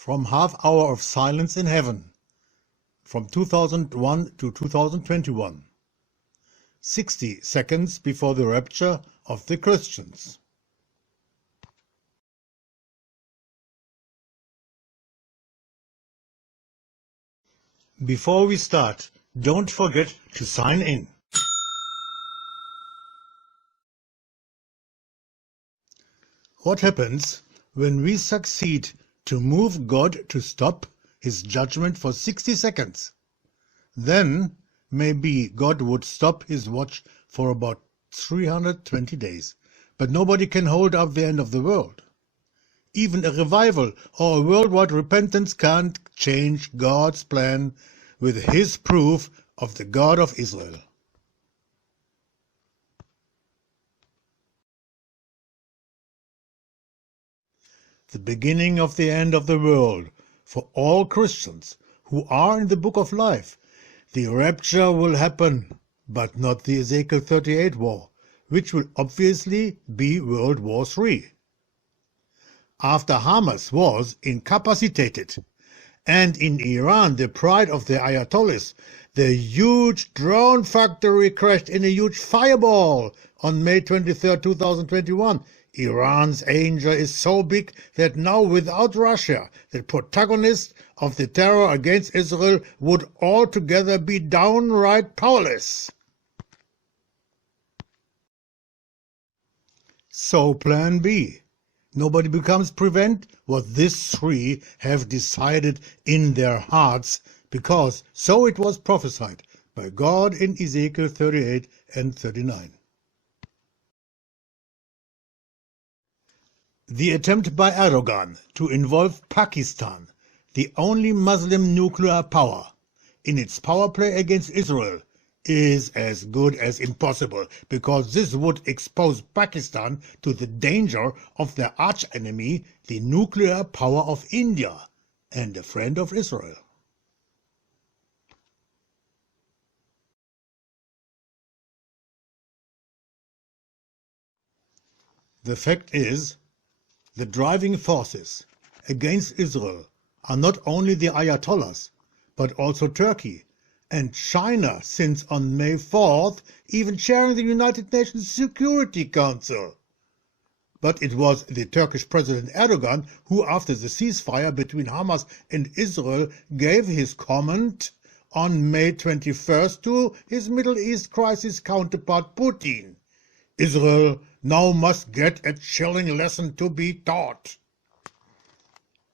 from half hour of silence in heaven, from 2001 to 2021, 60 seconds before the rapture of the Christians. Before we start, don't forget to sign in. What happens when we succeed to move God to stop his judgment for 60 seconds? Then maybe God would stop his watch for about 320 days, but nobody can hold up the end of the world. Even a revival or a worldwide repentance can't change God's plan with his proof of the God of Israel. The beginning of the end of the world for all Christians who are in the book of life. The rapture will happen, but not the Ezekiel 38 war, which will obviously be World War III. After Hamas was incapacitated, and in Iran, the pride of the Ayatollahs, the huge drone factory crashed in a huge fireball on May 23, 2021. Iran's anger is so big that now without Russia, the protagonist of the terror against Israel would altogether be downright powerless. So plan B. Nobody becomes prevent what these three have decided in their hearts, because so it was prophesied by God in Ezekiel 38 and 39. The attempt by Erdogan to involve Pakistan, the only Muslim nuclear power, in its power play against Israel is as good as impossible, because this would expose Pakistan to the danger of their archenemy, the nuclear power of India, and a friend of Israel. The fact is, the driving forces against Israel are not only the Ayatollahs, but also Turkey and China, since on May 4th even chairing the United Nations Security Council. But it was the Turkish President Erdogan who, after the ceasefire between Hamas and Israel, gave his comment on May 21st to his Middle East crisis counterpart Putin. Israel now must get a chilling lesson to be taught.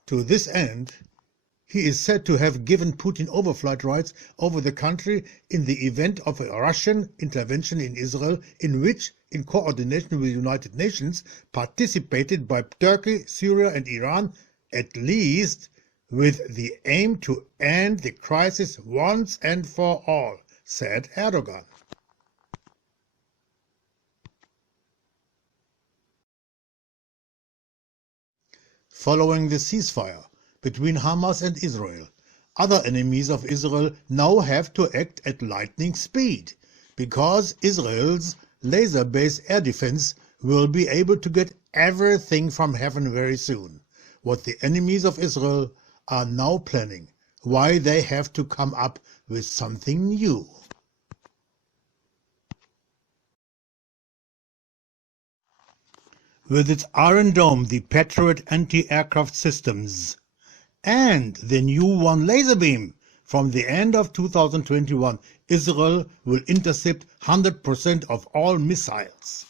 To this end, he is said to have given Putin overflight rights over the country in the event of a Russian intervention in Israel, in which, in coordination with the United Nations, participated by Turkey, Syria and Iran, at least with the aim to end the crisis once and for all, said Erdogan. Following the ceasefire between Hamas and Israel, other enemies of Israel now have to act at lightning speed, because Israel's laser-based air defense will be able to get everything from heaven very soon. What the enemies of Israel are now planning, why they have to come up with something new. With its Iron Dome, the Patriot anti-aircraft systems, and the new one laser beam, from the end of 2021, Israel will intercept 100% of all missiles.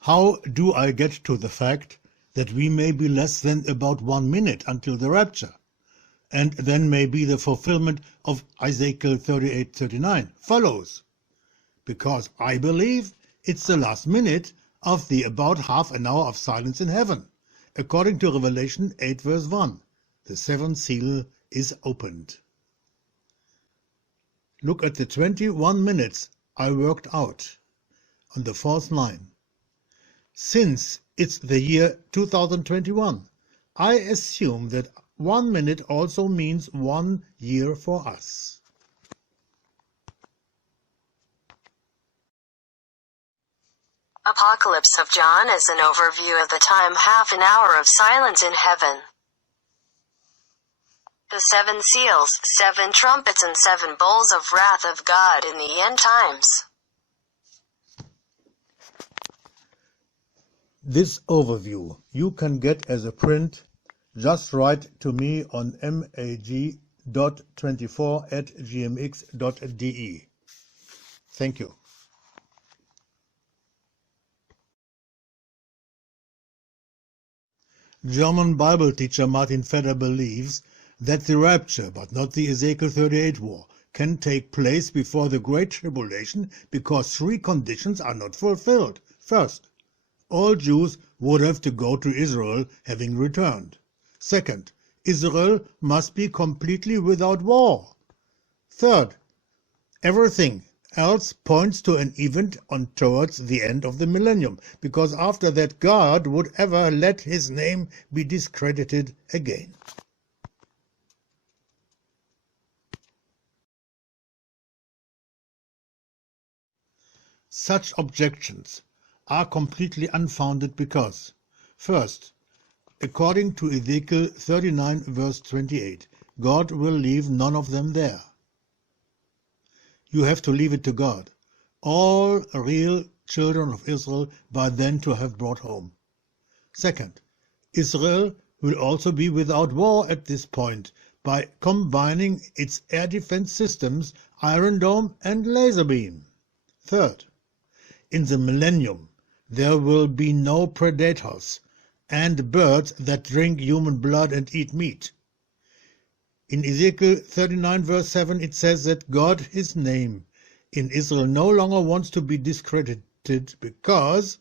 How do I get to the fact that we may be less than about 1 minute until the rapture, and then maybe the fulfillment of Ezekiel 38:39 follows? Because I believe it's the last minute of the about half an hour of silence in heaven. According to Revelation 8 verse 1, the seventh seal is opened. Look at the 21 minutes I worked out on the fourth line. Since it's the year 2021, I assume that 1 minute also means 1 year for us. Apocalypse of John is an overview of the time, half an hour of silence in heaven. The 7 seals, 7 trumpets and 7 bowls of wrath of God in the end times. This overview you can get as a print. Just write to me on mag.24@gmx.de. Thank you. German Bible teacher Martin Fedder believes that the rapture, but not the Ezekiel 38 war, can take place before the Great Tribulation because 3 conditions are not fulfilled. First, all Jews would have to go to Israel having returned. Second, Israel must be completely without war. Third, everything else points to an event on towards the end of the millennium, because after that God would ever let his name be discredited again. Such objections are completely unfounded because, first, according to Ezekiel 39 verse 28, God will leave none of them there. You have to leave it to God. All real children of Israel by then to have brought home. Second, Israel will also be without war at this point by combining its air defense systems, Iron Dome and laser beam. Third, in the millennium there will be no predators and birds that drink human blood and eat meat. In Ezekiel 39 verse 7 it says that God, his name, in Israel no longer wants to be discredited because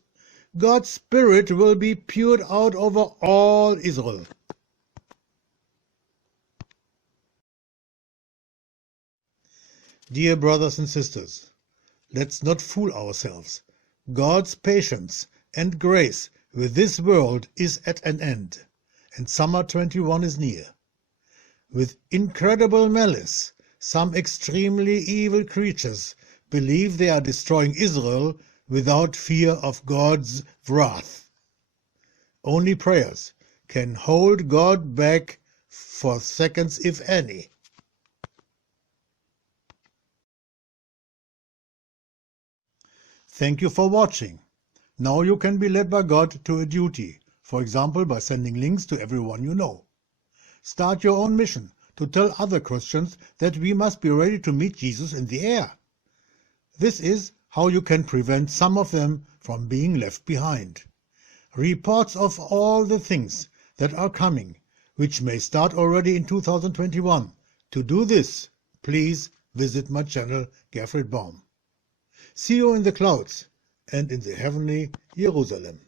God's Spirit will be poured out over all Israel. Dear brothers and sisters, let's not fool ourselves. God's patience and grace with this world is at an end, and summer 21 is near. With incredible malice, some extremely evil creatures believe they are destroying Israel without fear of God's wrath. Only prayers can hold God back for seconds, if any. Thank you for watching. Now you can be led by God to a duty, for example by sending links to everyone you know. Start your own mission to tell other Christians that we must be ready to meet Jesus in the air. This is how you can prevent some of them from being left behind. Reports of all the things that are coming, which may start already in 2021. To do this, please visit my channel, Gerfried Baum. See you in the clouds and in the heavenly Jerusalem.